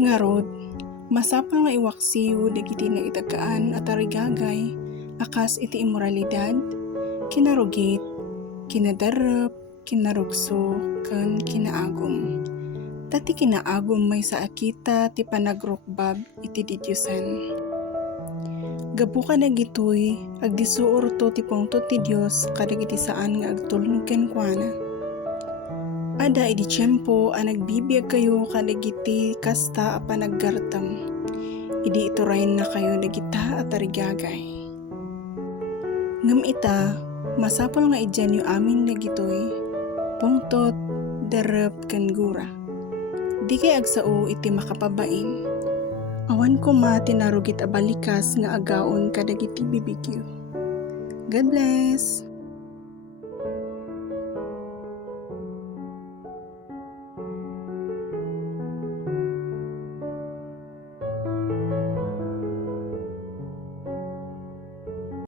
Ngarod, masapol nga iwaksiyo dagiti na itagaan at arigagay, akas iti imoralidad, kinarugit, kinadarep, kinarugso, ken kinaagom. Tati kinaagom may sa akita ti panagrukbab iti Diyusen. Gapu ka dagitoy, agdisuor to ti pungtot ti Dios kadagiti saan nga agtulnog kenkuana. Ada idi tiyempo a nagbibiyag kayo kadagiti kasta a panaggartam. Idi iturayan na kayo dagita at arigagay. Ngem ita, masapol nga idyan yu amin dagitoy, pungtot, derep ken gura. Di kay agsao iti makapabain. Awan ko ma tinarugit a balikas nga agaon kadagiti bibigyo. God bless!